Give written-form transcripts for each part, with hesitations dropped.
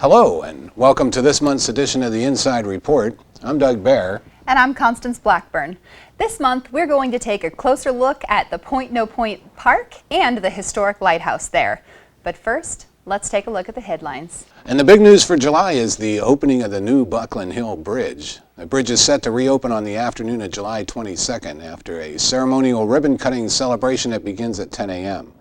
Hello, and welcome to this month's edition of the Inside Report. I'm Doug Baer. And I'm Constance Blackburn. This month, we're going to take a closer look at the Point No Point Park and the historic lighthouse there. But first, let's take a look at the headlines. And the big news for July is the opening of the new Buckland Hill Bridge. The bridge is set to reopen on the afternoon of July 22nd after a ceremonial ribbon-cutting celebration that begins at 10 a.m.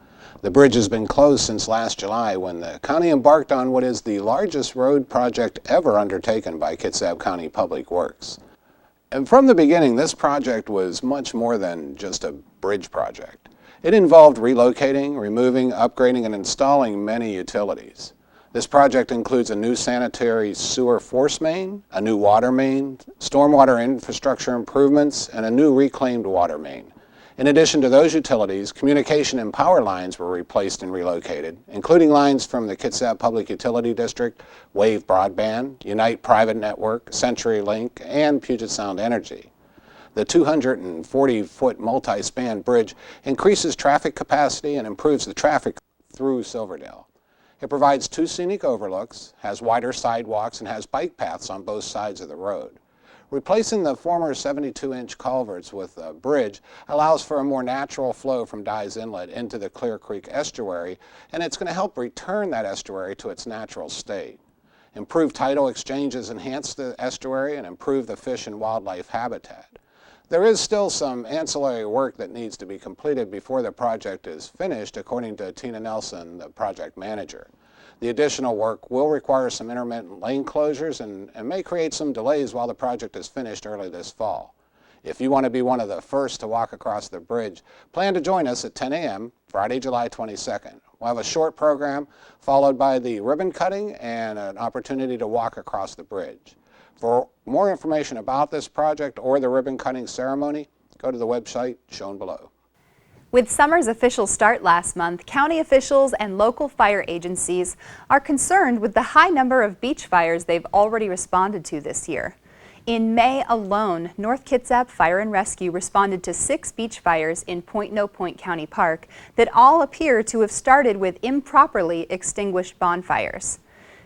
The bridge has been closed since last July when the county embarked on what is the largest road project ever undertaken by Kitsap County Public Works. And from the beginning, this project was much more than just a bridge project. It involved relocating, removing, upgrading, and installing many utilities. This project includes a new sanitary sewer force main, a new water main, stormwater infrastructure improvements, and a new reclaimed water main. In addition to those utilities, communication and power lines were replaced and relocated, including lines from the Kitsap Public Utility District, Wave Broadband, Unite Private Network, CenturyLink, and Puget Sound Energy. The 240-foot multi-span bridge increases traffic capacity and improves the traffic through Silverdale. It provides two scenic overlooks, has wider sidewalks, and has bike paths on both sides of the road. Replacing the former 72-inch culverts with a bridge allows for a more natural flow from Dyes Inlet into the Clear Creek estuary, and it's going to help return that estuary to its natural state. Improved tidal exchanges enhance the estuary and improve the fish and wildlife habitat. There is still some ancillary work that needs to be completed before the project is finished, according to Tina Nelson, the project manager. The additional work will require some intermittent lane closures and may create some delays while the project is finished early this fall. If you want to be one of the first to walk across the bridge, plan to join us at 10 a.m. Friday, July 22nd. We'll have a short program followed by the ribbon cutting and an opportunity to walk across the bridge. For more information about this project or the ribbon cutting ceremony, go to the website shown below. With summer's official start last month, county officials and local fire agencies are concerned with the high number of beach fires they've already responded to this year. In May alone, North Kitsap Fire and Rescue responded to 6 beach fires in Point No Point County Park that all appear to have started with improperly extinguished bonfires.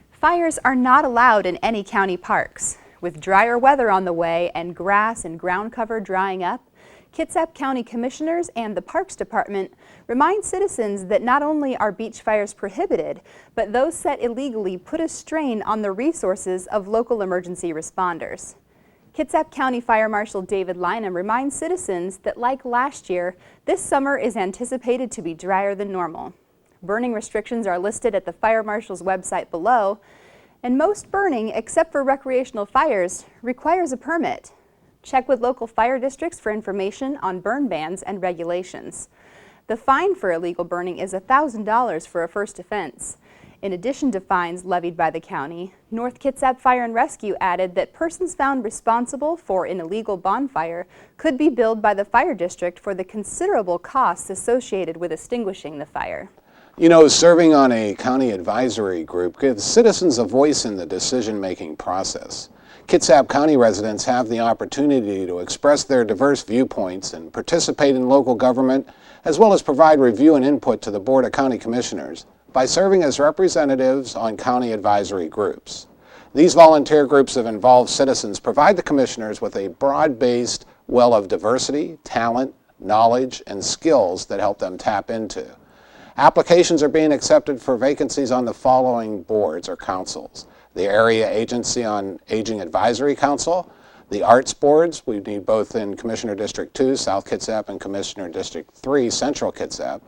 Fires are not allowed in any county parks. With drier weather on the way and grass and ground cover drying up, Kitsap County Commissioners and the Parks Department remind citizens that not only are beach fires prohibited, but those set illegally put a strain on the resources of local emergency responders. Kitsap County Fire Marshal David Lynham reminds citizens that, like last year, this summer is anticipated to be drier than normal. Burning restrictions are listed at the Fire Marshal's website below, and most burning, except for recreational fires, requires a permit. Check with local fire districts for information on burn bans and regulations. The fine for illegal burning is $1,000 for a first offense. In addition to fines levied by the county, North Kitsap Fire and Rescue added that persons found responsible for an illegal bonfire could be billed by the fire district for the considerable costs associated with extinguishing the fire. You know, serving on a county advisory group gives citizens a voice in the decision-making process. Kitsap County residents have the opportunity to express their diverse viewpoints and participate in local government, as well as provide review and input to the Board of County Commissioners by serving as representatives on county advisory groups. These volunteer groups of involved citizens provide the commissioners with a broad-based well of diversity, talent, knowledge, and skills that help them tap into. Applications are being accepted for vacancies on the following boards or councils: the Area Agency on Aging Advisory Council, the Arts Boards, we need both in Commissioner District 2, South Kitsap, and Commissioner District 3, Central Kitsap,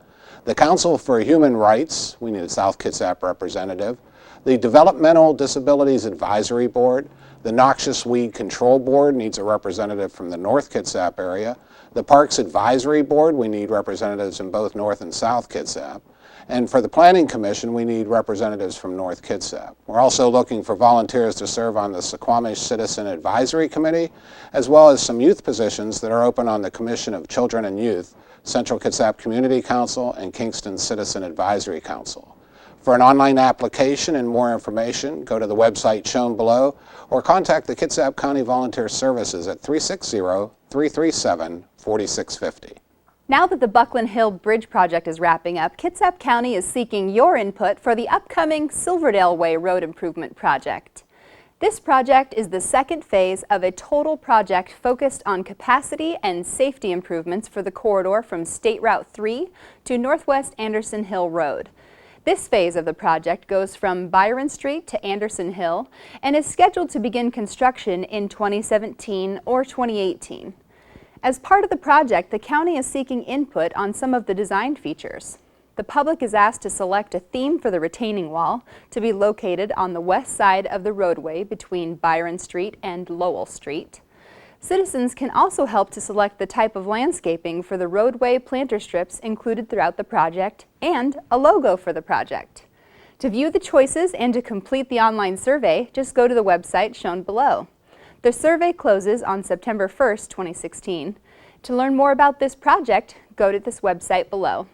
the Council for Human Rights, we need a South Kitsap representative, the Developmental Disabilities Advisory Board, the Noxious Weed Control Board needs a representative from the North Kitsap area, the Parks Advisory Board, we need representatives in both North and South Kitsap. And for the Planning Commission, we need representatives from North Kitsap. We're also looking for volunteers to serve on the Suquamish Citizen Advisory Committee, as well as some youth positions that are open on the Commission of Children and Youth, Central Kitsap Community Council, and Kingston Citizen Advisory Council. For an online application and more information, go to the website shown below or contact the Kitsap County Volunteer Services at 360-337-4650. Now that the Buckland Hill Bridge project is wrapping up, Kitsap County is seeking your input for the upcoming Silverdale Way Road Improvement Project. This project is the second phase of a total project focused on capacity and safety improvements for the corridor from State Route 3 to Northwest Anderson Hill Road. This phase of the project goes from Byron Street to Anderson Hill and is scheduled to begin construction in 2017 or 2018. As part of the project, the county is seeking input on some of the design features. The public is asked to select a theme for the retaining wall to be located on the west side of the roadway between Byron Street and Lowell Street. Citizens can also help to select the type of landscaping for the roadway planter strips included throughout the project and a logo for the project. To view the choices and to complete the online survey, just go to the website shown below. The survey closes on September 1st, 2016. To learn more about this project, go to this website below.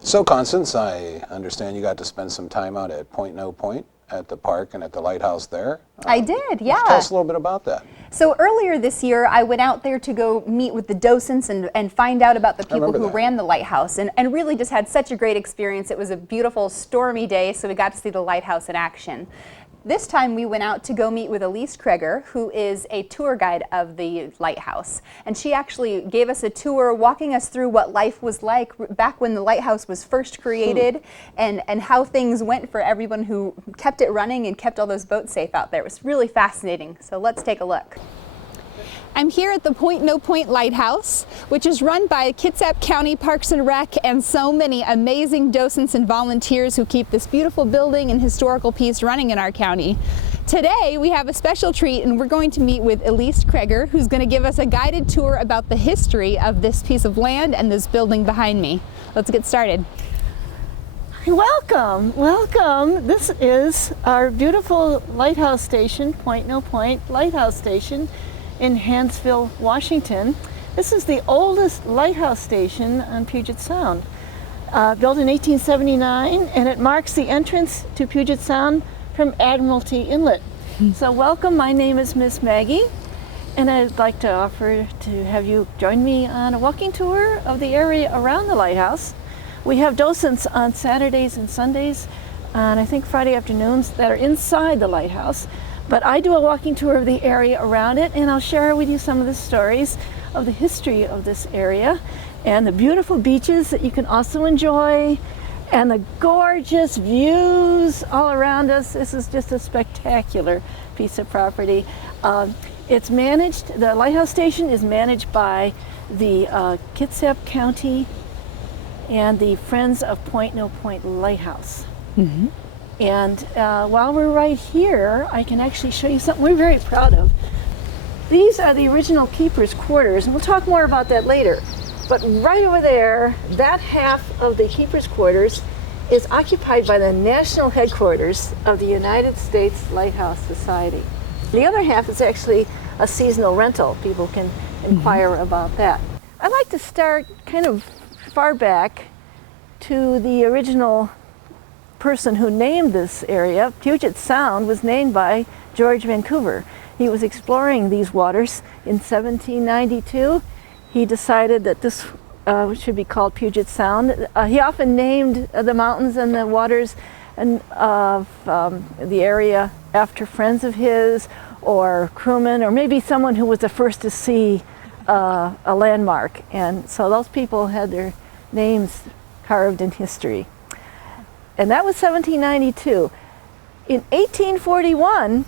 So, Constance, I understand you got to spend some time out at Point No Point at the park and at the lighthouse there. I did, yeah. Tell us a little bit about that. So earlier this year, I went out there to go meet with the docents and find out about the people who ran the lighthouse, and really just had such a great experience. It was a beautiful, stormy day, so we got to see the lighthouse in action. This time we went out to go meet with Elise Kreger, who is a tour guide of the lighthouse. And she actually gave us a tour, walking us through what life was like back when the lighthouse was first created, and how things went for everyone who kept it running and kept all those boats safe out there. It was really fascinating. So let's take a look. I'm here at the Point No Point Lighthouse, which is run by Kitsap County Parks and Rec and so many amazing docents and volunteers who keep this beautiful building and historical piece running in our county. Today we have a special treat, and we're going to meet with Elise Kreger, who's going to give us a guided tour about the history of this piece of land and this building behind me. Let's get started. Welcome, welcome. This is our beautiful lighthouse station, Point No Point Lighthouse Station in Hansville, Washington. This is the oldest lighthouse station on Puget Sound, built in 1879, and it marks the entrance to Puget Sound from Admiralty Inlet. So welcome, my name is Miss Maggie, and I'd like to offer to have you join me on a walking tour of the area around the lighthouse. We have docents on Saturdays and Sundays, and I think Friday afternoons, that are inside the lighthouse. But I do a walking tour of the area around it, and I'll share with you some of the stories of the history of this area and the beautiful beaches that you can also enjoy and the gorgeous views all around us. This is just a spectacular piece of property. It's managed, the lighthouse station is managed by the Kitsap County and the Friends of Point No Point Lighthouse. Mm-hmm. And while we're right here, I can actually show you something we're very proud of. These are the original keeper's quarters, and we'll talk more about that later. But right over there, that half of the keeper's quarters is occupied by the national headquarters of the United States Lighthouse Society. The other half is actually a seasonal rental. People can inquire about that. I'd like to start kind of far back to the original person who named this area. Puget Sound was named by George Vancouver. He was exploring these waters in 1792. He decided that this should be called Puget Sound. He often named the mountains and the waters and of the area after friends of his or crewmen, or maybe someone who was the first to see a landmark. And so those people had their names carved in history. And that was 1792. In 1841,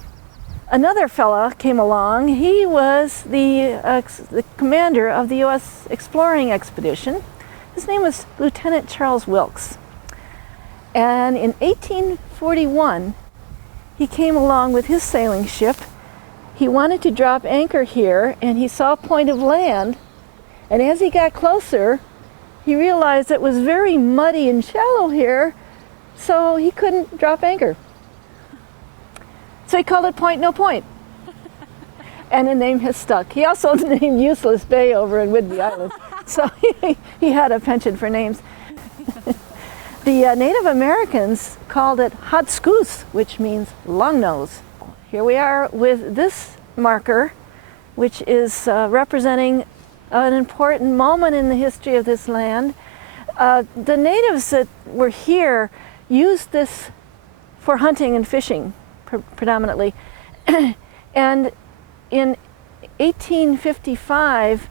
another fella came along. He was the commander of the U.S. exploring expedition. His name was Lieutenant Charles Wilkes. And in 1841, he came along with his sailing ship. He wanted to drop anchor here, and he saw a point of land. And as he got closer, he realized it was very muddy and shallow here, so he couldn't drop anchor. So he called it Point No Point. And the name has stuck. He also named Useless Bay over in Whidbey Island. So he had a penchant for names. The Native Americans called it Hotskoos, which means long nose. Here we are with this marker, which is representing an important moment in the history of this land. The natives that were here used this for hunting and fishing predominantly. And in 1855,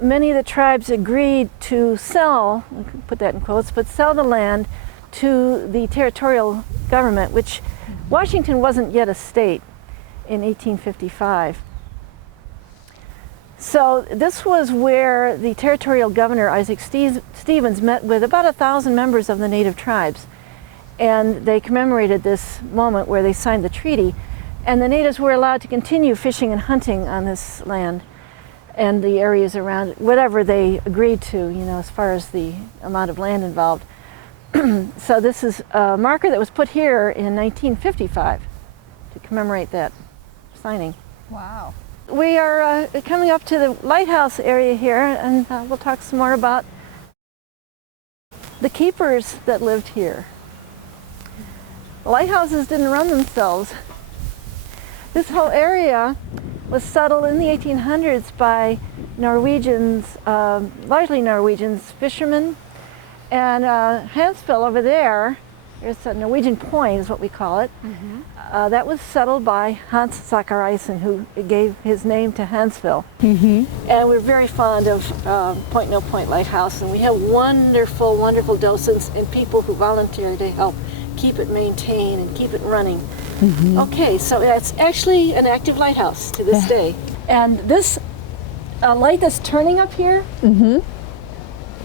many of the tribes agreed to sell, put that in quotes, but sell the land to the territorial government, which Washington wasn't yet a state in 1855. So this was where the territorial governor, Isaac Stevens, met with about 1,000 members of the native tribes. And they commemorated this moment where they signed the treaty. And the natives were allowed to continue fishing and hunting on this land and the areas around it, whatever they agreed to, you know, as far as the amount of land involved. So this is a marker that was put here in 1955 to commemorate that signing. Wow. We are coming up to the lighthouse area here, and we'll talk some more about the keepers that lived here. The lighthouses didn't run themselves. This whole area was settled in the 1800s by Norwegians, largely Norwegians, fishermen. And Hansville over there, there's a Norwegian Point is what we call it. Mm-hmm. That was settled by Hans Zachariasen, who gave his name to Hansville. Mm-hmm. And we're very fond of Point No Point Lighthouse, and we have wonderful, wonderful docents and people who volunteer to help keep it maintained and keep it running. Mm-hmm. Okay, so it's actually an active lighthouse to this day. And this light that's turning up here, Mm-hmm.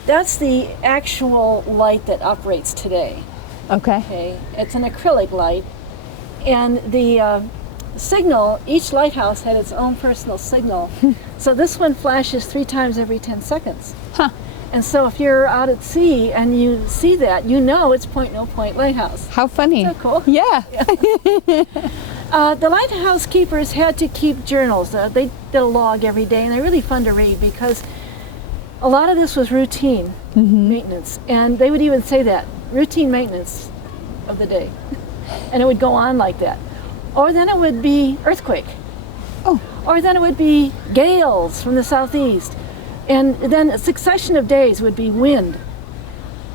that's the actual light that operates today. Okay. Okay, it's an acrylic light, and the signal, each lighthouse had its own personal signal. So this one flashes 3 times every 10 seconds. Huh. And so if you're out at sea and you see that, you know it's Point No Point Lighthouse. How funny. Isn't that cool? Yeah. The lighthouse keepers had to keep journals. They did a log every day, and they're really fun to read because a lot of this was routine maintenance. And they would even say that, routine maintenance of the day. And it would go on like that. Or then it would be earthquake. Oh. Or then it would be gales from the southeast. And then a succession of days would be wind,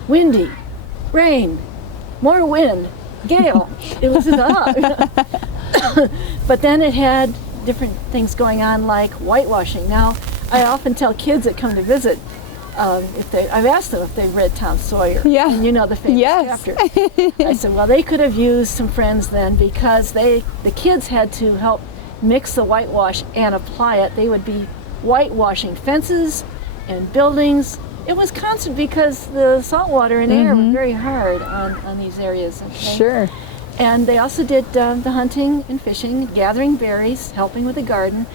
windy, rain, more wind, gale. It was but then it had different things going on like whitewashing. Now, I often tell kids that come to visit, I've asked them if they've read Tom Sawyer. Yeah. And you know the famous Yes. chapter. I said, well, they could have used some friends then because the kids had to help mix the whitewash and apply it. They would be whitewashing fences and buildings. It was constant because the salt water and air were very hard on these areas. Okay? Sure. And they also did the hunting and fishing, gathering berries, helping with the garden.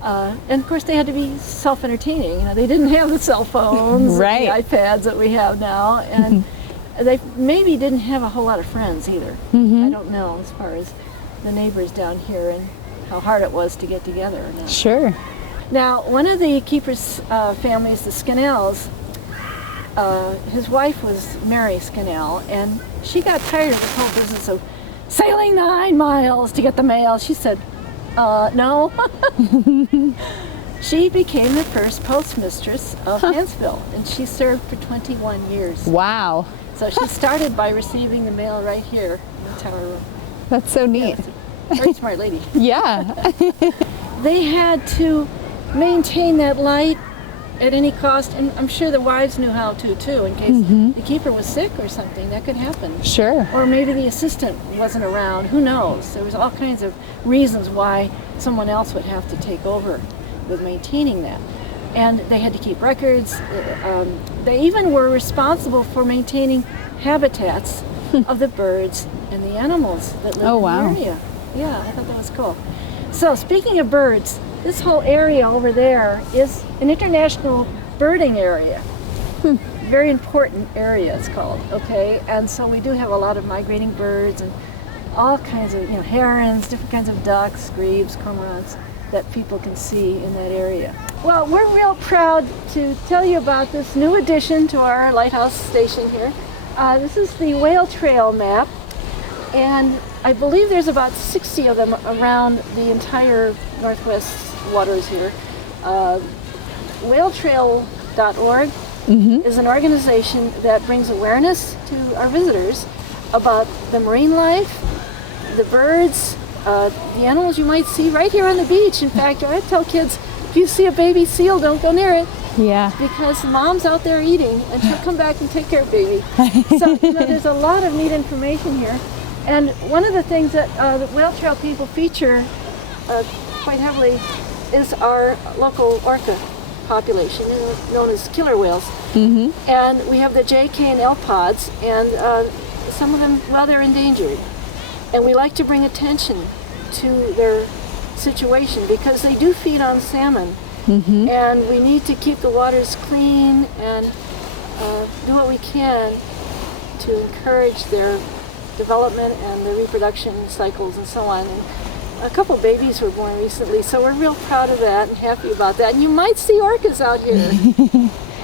And of course they had to be self-entertaining. You know, they didn't have the cell phones Right. and the iPads that we have now. And they maybe didn't have a whole lot of friends either. Mm-hmm. I don't know as far as the neighbors down here and how hard it was to get together or not. Sure. Now, one of the keepers' families, the Scannells, his wife was Mary Scannell, and she got tired of this whole business of sailing 9 miles to get the mail. She said, no. She became the first postmistress of Hansville, and she served for 21 years. Wow. So she started by receiving the mail right here in the tower room. That's so neat. Yeah, very smart lady. Yeah. They had to maintain that light at any cost, and I'm sure the wives knew how to too, in case the keeper was sick or something. That could happen. Sure. Or maybe the assistant wasn't around. Who knows? There was all kinds of reasons why someone else would have to take over with maintaining that. And they had to keep records. They even were responsible for maintaining habitats of the birds and the animals that lived in the area. Yeah, I thought that was cool. So speaking of birds, this whole area over there is an international birding area. Very important area, it's called, okay? And so we do have a lot of migrating birds and all kinds of, herons, different kinds of ducks, grebes, cormorants that people can see in that area. Well, we're real proud to tell you about this new addition to our lighthouse station here. This is the Whale Trail map, and I believe there's about 60 of them around the entire northwest waters here. whaletrail.org is an organization that brings awareness to our visitors about the marine life, the birds, the animals you might see right here on the beach. In fact, I tell kids, if you see a baby seal, don't go near it. Yeah. Because mom's out there eating, and she'll come back and take care of baby. So there's a lot of neat information here. And one of the things that the Whale Trail people feature quite heavily is our local orca population, known as killer whales. And we have the JK and L pods, and some of them, well, they're endangered. And we like to bring attention to their situation because they do feed on salmon. And we need to keep the waters clean and do what we can to encourage their development and the reproduction cycles and so on. And a couple babies were born recently, so we're real proud of that and happy about that. And you might see orcas out here.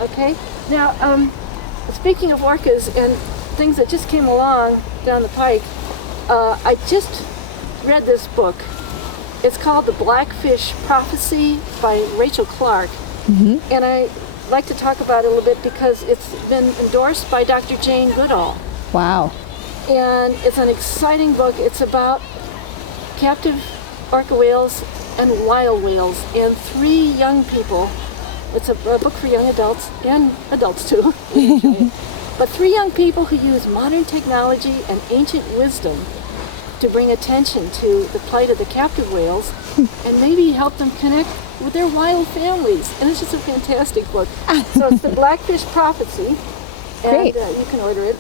Okay? Now, speaking of orcas and things that just came along down the pike, I just read this book. It's called The Blackfish Prophecy by Rachel Clark. And I like to talk about it a little bit because it's been endorsed by Dr. Jane Goodall. Wow. And it's an exciting book. It's about captive orca whales and wild whales and 3 young people. It's a book for young adults and adults too. But 3 young people who use modern technology and ancient wisdom to bring attention to the plight of the captive whales and maybe help them connect with their wild families. And it's just a fantastic book. So it's The Blackfish Prophecy, and you can order it.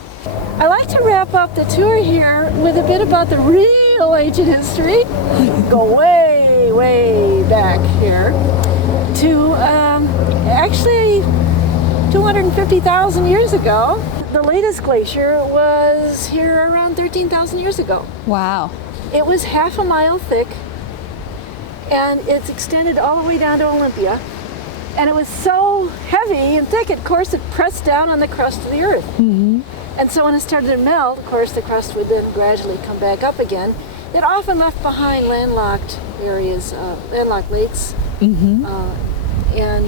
I like to wrap up the tour here with a bit about the real ancient history. Go way, way back here to actually 250,000 years ago. The latest glacier was here around 13,000 years ago. Wow. It was half a mile thick, and it's extended all the way down to Olympia. And it was so heavy and thick, of course, it pressed down on the crust of the Earth. And so when it started to melt, of course, the crust would then gradually come back up again. It often left behind landlocked areas, landlocked lakes, and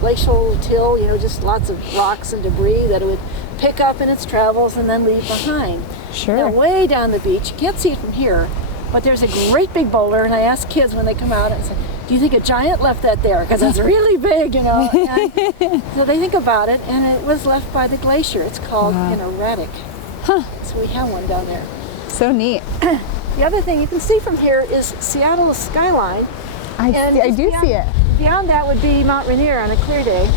glacial till, just lots of rocks and debris that it would pick up in its travels and then leave behind. Sure. Now, way down the beach, you can't see it from here, but there's a great big boulder, and I ask kids when they come out, and say, do you think a giant left that there? Because it's really big, And so they think about it, and it was left by the glacier. It's called an erratic. So we have one down there. So neat. The other thing you can see from here is Seattle's skyline. I do see it. Beyond that would be Mount Rainier on a clear day.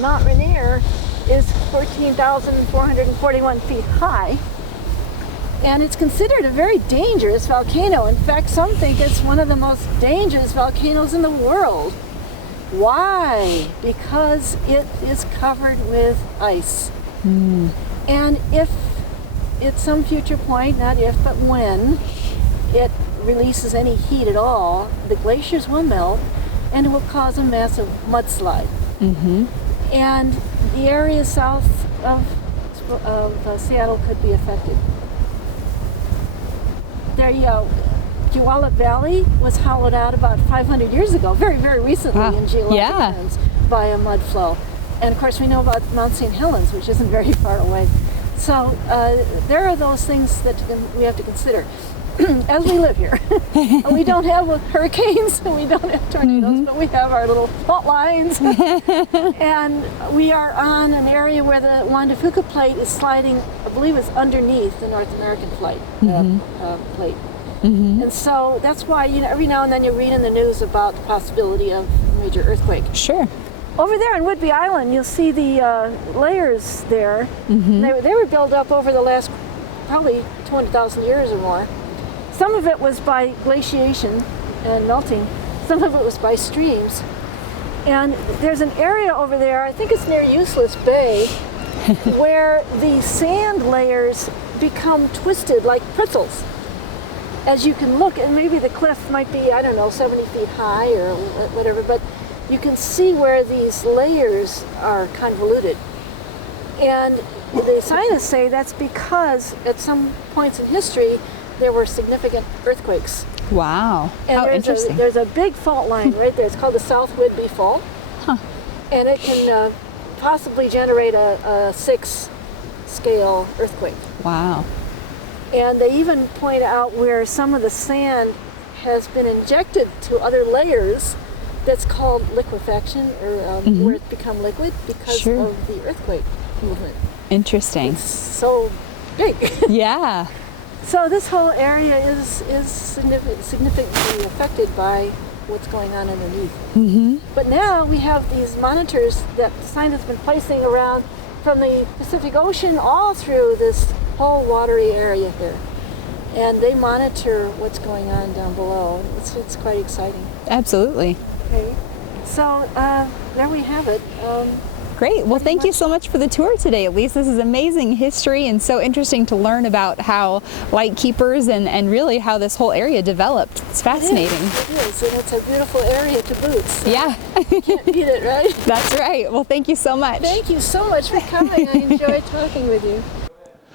Mount Rainier is 14,441 feet high, and it's considered a very dangerous volcano. In fact, some think it's one of the most dangerous volcanoes in the world. Why? Because it is covered with ice. And if at some future point, not if, but when, it releases any heat at all, the glaciers will melt, and it will cause a massive mudslide. And the area south of Seattle could be affected. There you go. Puyallup Valley was hollowed out about 500 years ago, very, very recently in geologic terms, by a mud flow. And of course we know about Mount St. Helens, which isn't very far away. So there are those things that we have to consider as we live here. We don't have hurricanes, and we don't have tornadoes, but we have our little fault lines. And we are on an area where the Juan de Fuca plate is sliding, I believe it's underneath the North American plate. And so that's why every now and then you read in the news about the possibility of a major earthquake. Sure. Over there on Whidbey Island, you'll see the layers there. They were built up over the last probably 200,000 years or more. Some of it was by glaciation and melting. Some of it was by streams. And there's an area over there, I think it's near Useless Bay, where the sand layers become twisted like pretzels. As you can look, and maybe the cliff might be, 70 feet high or whatever, but you can see where these layers are convoluted. And the scientists say that's because at some points in history there were significant earthquakes. Wow. And How interesting. there's a big fault line right there. It's called the South Whidbey Fault. Huh. And it can possibly generate a 6-scale earthquake. Wow. And they even point out where some of the sand has been injected to other layers. That's called liquefaction, or where it's become liquid because Sure. of the earthquake movement. Interesting. It's so big. Yeah. So this whole area is significantly affected by what's going on underneath. Mm-hmm. But now we have these monitors that scientists have been placing around from the Pacific Ocean all through this whole watery area here. And they monitor what's going on down below. It's quite exciting. Absolutely. Okay. So there we have it. Great. Well, thank you so much for the tour today, Elise. This is amazing history and so interesting to learn about how light keepers and really how this whole area developed. It's fascinating. It is, and it's a beautiful area to boot. So Yeah. can't beat it, right? That's right. Well, thank you so much. Thank you so much for coming. I enjoyed talking with you.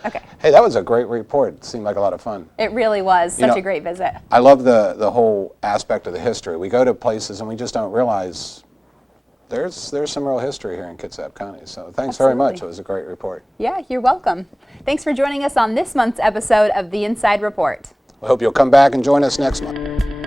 Okay. Hey, that was a great report. It seemed like a lot of fun. It really was You such know, a great visit. I love the whole aspect of the history. We go to places and we just don't realize there's some real history here in Kitsap County. So thanks very much. Absolutely. It was a great report. Yeah, you're welcome. Thanks for joining us on this month's episode of The Inside Report. We hope you'll come back and join us next month.